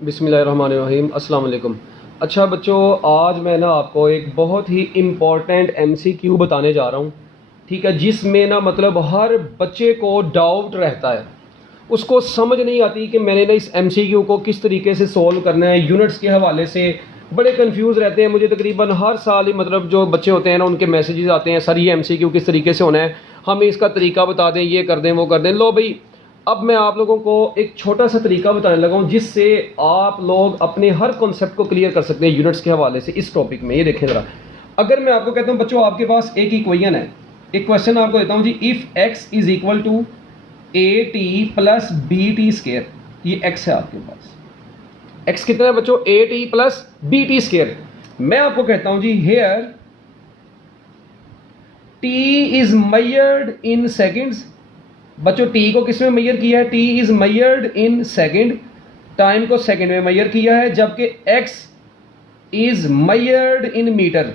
बिस्मिल्लाहिर्रहमानिर्रहीम, अस्सलाम वालेकुम। अच्छा बच्चों, आज मैं ना आपको एक बहुत ही इम्पॉर्टेंट एमसीक्यू बताने जा रहा हूँ, ठीक है, जिसमें ना मतलब हर बच्चे को डाउट रहता है, उसको समझ नहीं आती कि मैंने ना इस एमसीक्यू को किस तरीके से सोल्व करना है। यूनिट्स के हवाले से बड़े कंफ्यूज रहते हैं। मुझे तकरीबन हर साल ही मतलब जो बच्चे होते हैं ना, उनके मैसेजेस आते हैं, सर ये एमसीक्यू किस तरीके से होना है, हमें इसका तरीका बता दें, ये कर दें, वो कर दें। लो भाई, अब मैं आप लोगों को एक छोटा सा तरीका बताने लगा हूँ जिससे आप लोग अपने हर कॉन्सेप्ट को क्लियर कर सकते हैं यूनिट्स के हवाले से इस टॉपिक में। ये देखें ज़रा, अगर मैं आपको कहता हूँ बच्चों, आपके पास एक इक्वेशन है, एक क्वेश्चन आपको देता हूँ जी, if x is equal to A T plus B T square. ये एक्स है आपके पास, एक्स कितना है बच्चों, a T plus B T square. मैं आपको कहता हूँ जी, here t is measured in seconds. बच्चों टी को किस में मेजर किया है, t is measured in second, time को सेकेंड में मेजर किया है, जबकि x is measured in metre.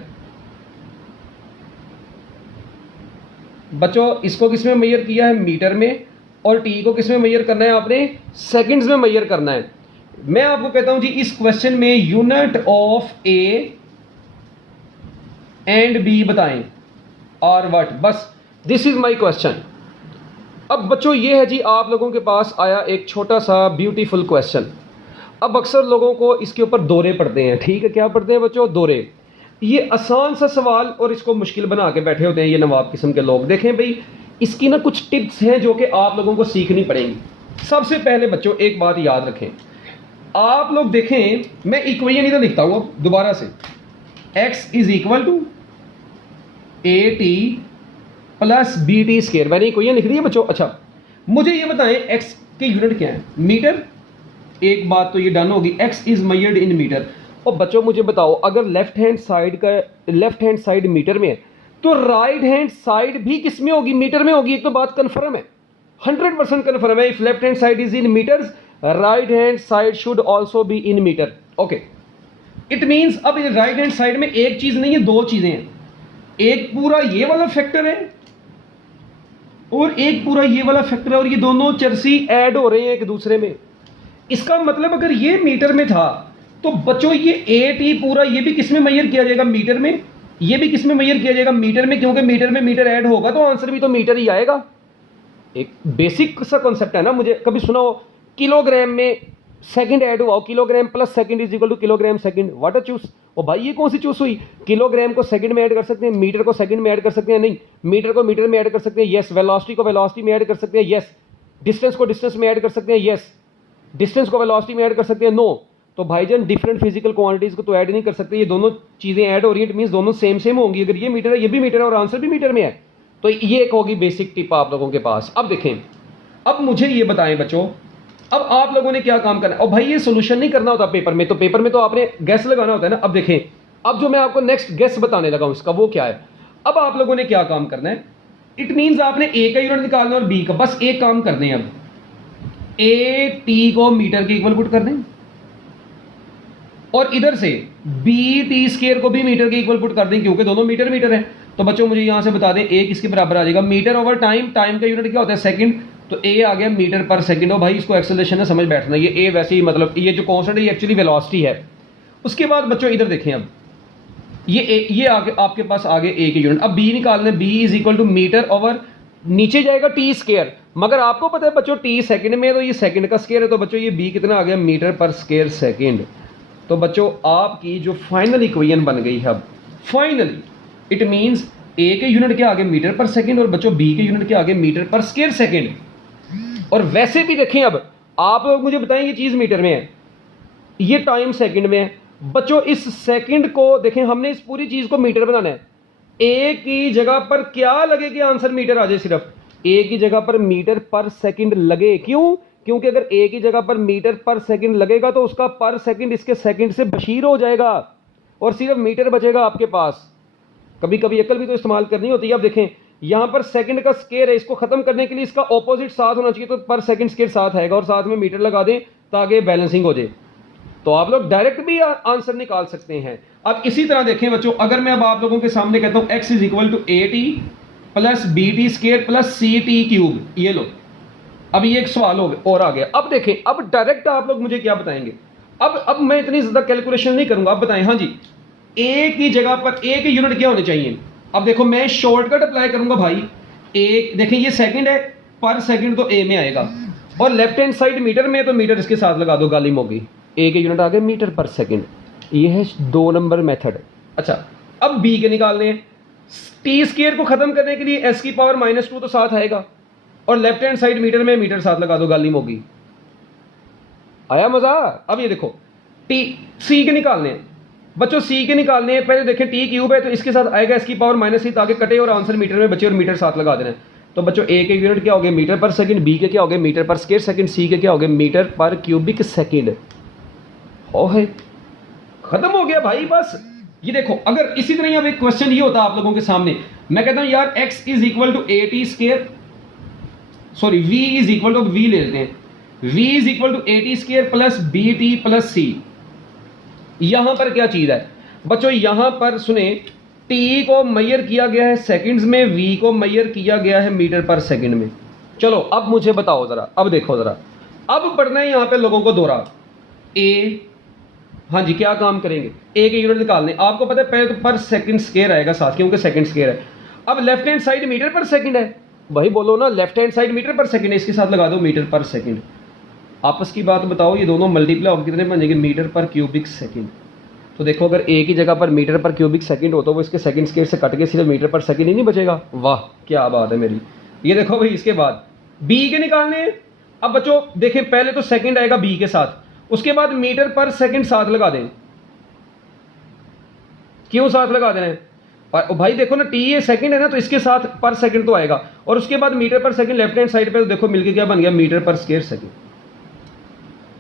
बच्चों इसको किस में मेजर किया है, मीटर में, और टी को किस में मेजर करना है, आपने सेकंड्स में मेजर करना है। मैं आपको कहता हूं जी, इस क्वेश्चन में unit of A and B बताएं, और व्हाट, बस दिस इज माय क्वेश्चन। अब बच्चों ये है जी, आप लोगों के पास आया एक छोटा सा ब्यूटीफुल क्वेश्चन। अब अक्सर लोगों को इसके ऊपर दौरे पड़ते हैं, ठीक है, क्या पढ़ते हैं बच्चों, दौरे। ये आसान सा सवाल और इसको मुश्किल बना के बैठे होते हैं ये नवाब किस्म के लोग। देखें भाई, इसकी ना कुछ टिप्स हैं जो कि आप लोगों को सीखनी पड़ेंगी। सबसे पहले बच्चों एक बात याद रखें, आप लोग देखें, मैं इक्वेशन इधर लिखता हूँ दोबारा से, X is equal to A T plus B T square. मैंने इक्वेशन लिख दी है बच्चों। अच्छा मुझे ये बताएं, एक्स के यूनिट क्या है, मीटर। एक बात तो ये डन होगी, X is measured in metre. और बच्चों मुझे बताओ, अगर लेफ्ट हैंड साइड मीटर में है, तो राइट हैंड साइड भी किस में होगी, मीटर में होगी। एक तो बात कंफर्म है, 100% कंफर्म है। If left hand side is in metres, right hand side should also be in metre. Okay, it means अब राइट हैंड साइड में एक चीज नहीं है, दो चीजें हैं। एक पूरा ये वाला फैक्टर है और एक पूरा ये वाला फैक्टर है, और ये दोनों चरसी ऐड हो रहे हैं एक दूसरे में। इसका मतलब अगर ये मीटर में था, तो बच्चों ये ए टी पूरा ये भी किस में मेजर किया जाएगा, मीटर में। ये भी किस में मेजर किया जाएगा, मीटर में, क्योंकि मीटर में मीटर ऐड होगा तो आंसर भी तो मीटर ही आएगा। एक बेसिक सा कॉन्सेप्ट है ना। मुझे कभी सुना हो किलोग्राम में सेकंड ऐड हुआ हो, kilogram plus second is equal to kilogram second, what a choose. ओ भाई ये कौन सी चूस हुई, किलोग्राम को सेकंड में ऐड कर सकते हैं, मीटर को सेकंड में ऐड कर सकते हैं, नहीं, मीटर को मीटर में ऐड कर सकते हैं, यस, वेलोसिटी को वेलोसिटी में ऐड कर सकते हैं, यस, डिस्टेंस को डिस्टेंस में ऐड कर सकते हैं, यस, डिस्टेंस को वेलोसिटी में ऐड कर सकते हैं, नो। तो भाईजान डिफरेंट फिजिकल क्वांटिटीज को तो ऐड नहीं कर सकते, ये दोनों चीजें ऐड हो रही है, इट मींस दोनों सेम सेम होंगी। अगर ये मीटर है, ये भी मीटर है, और आंसर भी मीटर में है, तो ये एक होगी बेसिक टिप आप लोगों के पास। अब देखें, अब मुझे ये बताएं बच्चों, अब आप लोगों ने क्या काम करना है। और भाई ये सोल्यूशन नहीं करना होता पेपर में, तो पेपर में तो आपने गैस लगाना होता है ना। अब देखें, अब जो मैं आपको नेक्स्ट गैस बताने लगा हूं इसका, वो क्या है। अब आप लोगों ने क्या काम करना है, इट मींस आपने ए का यूनिट निकालना और बी का, बस एक काम कर दें। अब ए टी को मीटर के इक्वल पुट कर दें, और इधर से बी टी स्केयर को भी मीटर के इक्वल पुट कर दें, क्योंकि दोनों मीटर मीटर है। तो बच्चों मुझे यहां से बता दें, ए किसके बराबर आ जाएगा, मीटर ओवर टाइम। टाइम का यूनिट क्या होता है, सेकंड, तो ए आ गया मीटर पर सेकंड। हो भाई इसको एक्सेलरेशन है, समझ बैठना। ये ए वैसे ही मतलब ये जो कांस्टेंट है, ये एक्चुअली वेलोसिटी है। उसके बाद बच्चों इधर देखें, अब ये आगे आपके पास आगे ए के यूनिट। अब बी निकालने, B is equal to metre over, नीचे जाएगा टी स्केयर, मगर आपको पता है बच्चों टी सेकंड में है, तो ये सेकंड का स्केयर है, तो बच्चों ये बी कितना आ गया, मीटर पर स्केयर सेकंड। तो बच्चों आपकी जो फाइनल इक्वेशन बन गई है, अब फाइनली इट मींस ए के यूनिट के आगे मीटर पर सेकंड, और बच्चों बी के यूनिट के आगे मीटर पर स्केयर सेकंड। और वैसे भी देखें, अब आप लोग मुझे बताएं, ये चीज मीटर में है, ये टाइम सेकंड में है। बच्चों इस सेकंड को देखें, हमने इस पूरी चीज को मीटर बनाना है। ए की जगह पर क्या लगे कि आंसर मीटर आ जाए, सिर्फ ए की जगह पर मीटर पर सेकंड लगे। क्यों, क्योंकि अगर ए की जगह पर मीटर पर सेकंड लगेगा तो उसका पर सेकंड इसके सेकंड से बशीर हो जाएगा, और सिर्फ मीटर बचेगा आपके पास। कभी कभी अकल भी तो इस्तेमाल करनी होती है। अब देखें, यहां पर सेकंड का स्केयर है, इसको खत्म करने के लिए इसका ऑपोजिट साथ होना चाहिए, तो पर सेकंड स्केयर साथ आएगा, और साथ में मीटर लगा दें ताकि बैलेंसिंग हो जाए। तो आप लोग डायरेक्ट भी आंसर निकाल सकते हैं। अब इसी तरह देखें बच्चों, अगर मैं अब आप लोगों के सामने कहता हूं X is equal to A T plus B T square plus C T cube, ये लो, अब ये एक सवाल हो गया और आ गया। अब देखें, अब डायरेक्ट आप लोग मुझे क्या बताएंगे, अब मैं इतनी ज़्यादा कैलकुलेशन नहीं करूंगा, आप बताएं। हाँ जी, ए की जगह पर ए के यूनिट क्या होने चाहिए? अब देखो मैं शॉर्टकट अप्लाई करूंगा भाई। एक देखें ये सेकंड है, पर सेकंड तो ए में आएगा, और लेफ्ट हैंड साइड मीटर में है तो मीटर इसके साथ लगा दो, गालिम होगी। ए के यूनिट आ गए मीटर पर सेकंड। ये है 2 नंबर मेथड। अच्छा, अब बी के निकालने हैं। टी स्क्वायर को खत्म करने के लिए एस की पावर -2 तो साथ आएगा, और लेफ्ट हैंड साइड मीटर में मीटर साथ लगा दो, गालिम होगी। आया मजा? अब ये देखो टी सी के निकालने हैं बच्चों, सी के निकालने हैं। पहले देखें टी क्यूब है तो इसके साथ आएगा एस की पावर -3 आगे कटे और आंसर मीटर में बचे और मीटर साथ लगा देना है। तो बच्चों ए के यूनिट क्या हो गए? मीटर पर सेकंड। बी के क्या हो गए? मीटर पर स्क्वायर सेकंड। सी के क्या हो गए? मीटर पर क्यूबिक सेकंड। हो है, खत्म हो गया भाई बस। ये देखो अगर इसी तरह अब एक क्वेश्चन ये होता आप लोगों के सामने, मैं कहता हूं यार x is equal to A t square, sorry v is equal to, v ले लेते हैं, v is equal to A t square plus B t plus c. यहां पर क्या चीज है बच्चों? यहां पर सुने, t को मेजर किया गया है सेकंड्स में, v को मेजर किया गया है मीटर पर सेकंड में। चलो अब मुझे बताओ जरा, अब देखो जरा, अब पढ़ना है यहां पे लोगों को दोहरा। a, हाँ जी, क्या काम करेंगे? ए के यूनिट निकालने। आपको पता है पहले तो पर सेकंड स्क्वायर आएगा साथ, क्योंकि सेकंड स्क्वायर है। अब लेफ्ट हैंड साइड मीटर पर सेकंड है भाई, बोलो ना, लेफ्ट हैंड साइड मीटर पर सेकंड है, इसके साथ लगा दो मीटर पर सेकंड। आपस की बात बताओ, ये दोनों मल्टीप्लाई होकर कितने बन जाएंगे? मीटर पर क्यूबिक सेकंड। तो देखो अगर ए की जगह पर मीटर पर क्यूबिक सेकंड हो तो वो इसके सेकंड स्क्वायर से कट के सिर्फ मीटर पर सेकंड ही नहीं बचेगा। वाह क्या बात है मेरी। ये देखो भाई, इसके बाद बी के निकालने हैं। अब बच्चों देखें, पहले तो सेकंड आएगा बी के साथ, उसके बाद मीटर पर सेकंड साथ लगा दें। क्यों साथ लगा देना है? और भाई देखो ना, टी ये सेकंड है ना, तो इसके साथ पर सेकंड तो आएगा, और उसके बाद मीटर पर सेकंड लेफ्ट हैंड साइड पे, तो देखो मिलके क्या बन गया? मीटर पर स्क्वायर सेकंड।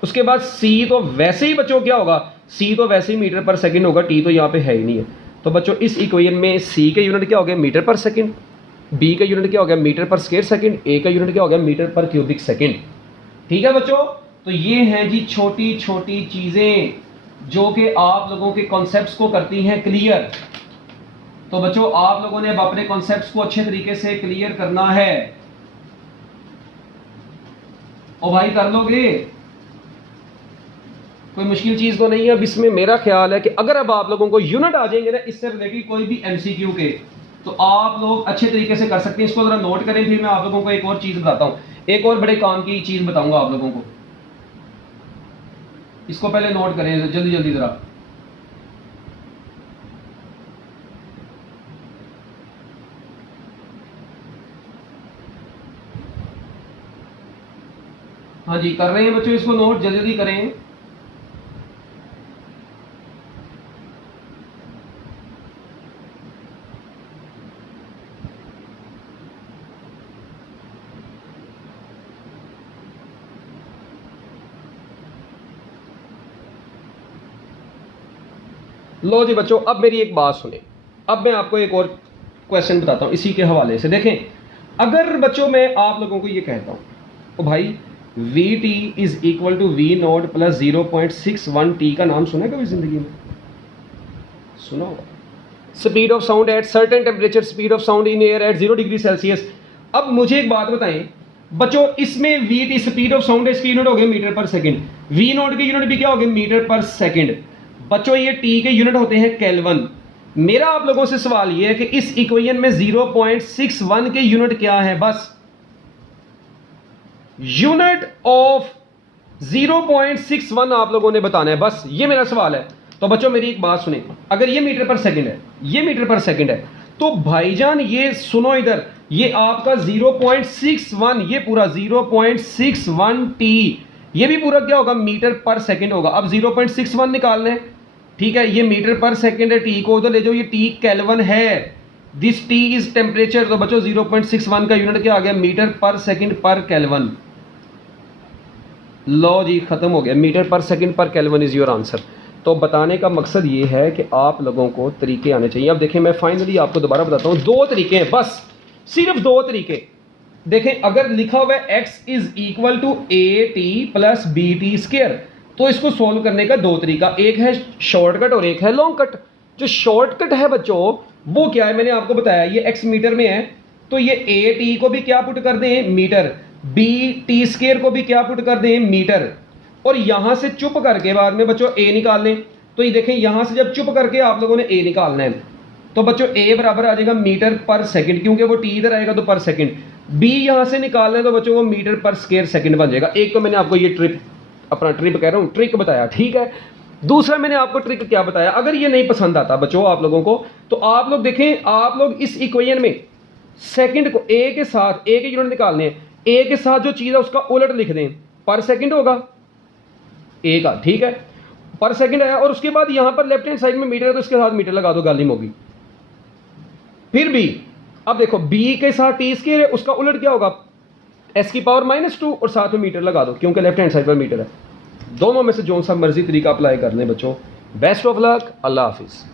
उसके बाद सी तो वैसे ही बच्चों क्या होगा? सी तो वैसे ही मीटर पर सेकंड होगा, टी तो यहाँ पे है ही नहीं है। तो बच्चों इस इक्वेशन में सी के यूनिट क्या हो गया? मीटर पर सेकंड। बी का यूनिट क्या हो गया? मीटर पर स्क्वायर सेकंड। ए का यूनिट क्या हो गया? मीटर पर क्यूबिक सेकंड। ठीक है बच्चों, तो ये हैं जी छोटी छोटी चीजें जो कि आप लोगों के कॉन्सेप्ट्स को करती हैं क्लियर। तो बच्चों आप लोगों ने अब अपने कॉन्सेप्ट्स को अच्छे तरीके से क्लियर करना है। ओ भाई कर लोगे? कोई मुश्किल चीज तो नहीं है अब इसमें। मेरा ख्याल है कि अगर अब आप लोगों को यूनिट आ जाएंगे ना इससे रिलेटेड कोई भी एमसीक्यू के, तो आप लोग अच्छे तरीके से कर सकते हैं। इसको जरा नोट करें, फिर मैं आप लोगों को एक और चीज बताता हूं, एक और बड़े काम की चीज बताऊंगा आप लोगों को। इसको पहले नोट करें जल्दी जल्दी जरा। हाँ जी कर रहे हैं बच्चों, इसको नोट जल्दी जल्दी करें। लो जी बच्चों, अब मेरी एक बात सुने। अब मैं आपको एक और क्वेश्चन बताता हूं इसी के हवाले से। देखें अगर बच्चों मैं आप लोगों को ये कहता हूं तो भाई V T is equal to V naught plus 0.61 T का नाम सुना है कभी जिंदगी में? सुना होगा। Speed of sound at certain temperature, speed of sound in air at 0 degree Celsius. अब मुझे एक बात बताएं बच्चों, इसमें V T speed of sound है, इसकी यूनिट हो गई मीटर पर सेकंड। वी नॉट की यूनिट भी क्या हो गई? मीटर पर सेकंड। बच्चों ये टी के यूनिट होते हैं केल्विन। मेरा आप लोगों से सवाल ये है कि इस इक्वेशन में 0.61 के यूनिट क्या है? बस यूनिट ऑफ 0.61 आप लोगों ने बताना है, बस ये मेरा सवाल है। तो बच्चों मेरी एक बात सुने, अगर ये मीटर पर सेकंड है, ये मीटर पर सेकंड है, तो भाईजान ये सुनो इधर, ये आपका 0.61, ये पूरा 0.61 टी, ये भी पूरा क्या होगा? मीटर पर सेकंड होगा। अब 0.61 निकालना है, ठीक है, ये मीटर पर सेकंड है, टी को उधर ले जाओ, ये टी केल्विन है, दिस टी इज टेम्परेचर। तो बच्चों 0.61 का यूनिट क्या आ गया? मीटर पर सेकंड पर केल्विन। लो जी खत्म हो गया, मीटर पर सेकंड पर केल्विन इज योर आंसर। तो बताने का मकसद ये है कि आप लोगों को तरीके आने चाहिए। अब देखें मैं फाइनली आपको दोबारा बताता हूँ, 2 तरीके हैं बस, सिर्फ 2 तरीके। देखें अगर लिखा हुआ है x is equal to A T plus B T square, तो इसको सोल्व करने का 2 तरीका, एक है शॉर्टकट और एक है लॉन्ग कट। जो शॉर्टकट है बच्चों वो क्या है? मैंने आपको बताया ये x मीटर में है, तो ये ए टी को भी क्या पुट कर दें? मीटर। बी टी स्क्वायर को भी क्या पुट कर दें? मीटर। और यहाँ से चुप करके बाद में बच्चों ए निकाल लें। तो ये देखें यहाँ से जब चुप करके आप लोगों ने ए निकालना है तो बच्चों ए बराबर आ जाएगा मीटर पर सेकंड, क्योंकि वो टी इधर आएगा तो पर सेकंड। बी यहाँ से निकालना है तो बच्चों वो मीटर पर स्क्वायर सेकंड बन जाएगा। एक तो मैंने आपको ये ट्रिक कह रहा हूँ, ट्रिक बताया, ठीक है। दूसरा मैंने आपको ट्रिक क्या बताया, अगर ये नहीं पसंद आता बच्चों आप लोगों को तो आप लोग देखें, आप लोग इस इक्वेशन में सेकंड को ए के साथ, ए के यूनिट निकालने हैं, ए के साथ जो चीज़ है उसका उलट लिख दें, पर सेकंड होगा ए का, ठीक है, पर सेकंड आया। और उसके बाद यहां पर लेफ्ट हैंड साइड में मीटर है तो इसके साथ मीटर लगा दो, गालिम होगी। फिर भी अब देखो बी के साथ टी स्क्वायर है, उसका उलट क्या होगा, एस की पावर -2 और साथ में मीटर लगा दो, क्योंकि लेफ्ट हैंड साइड पर मीटर है। दोनों में से जो सा मर्जी तरीका अप्लाई कर लें बच्चों। बेस्ट ऑफ लक, अल्लाह हाफिज़।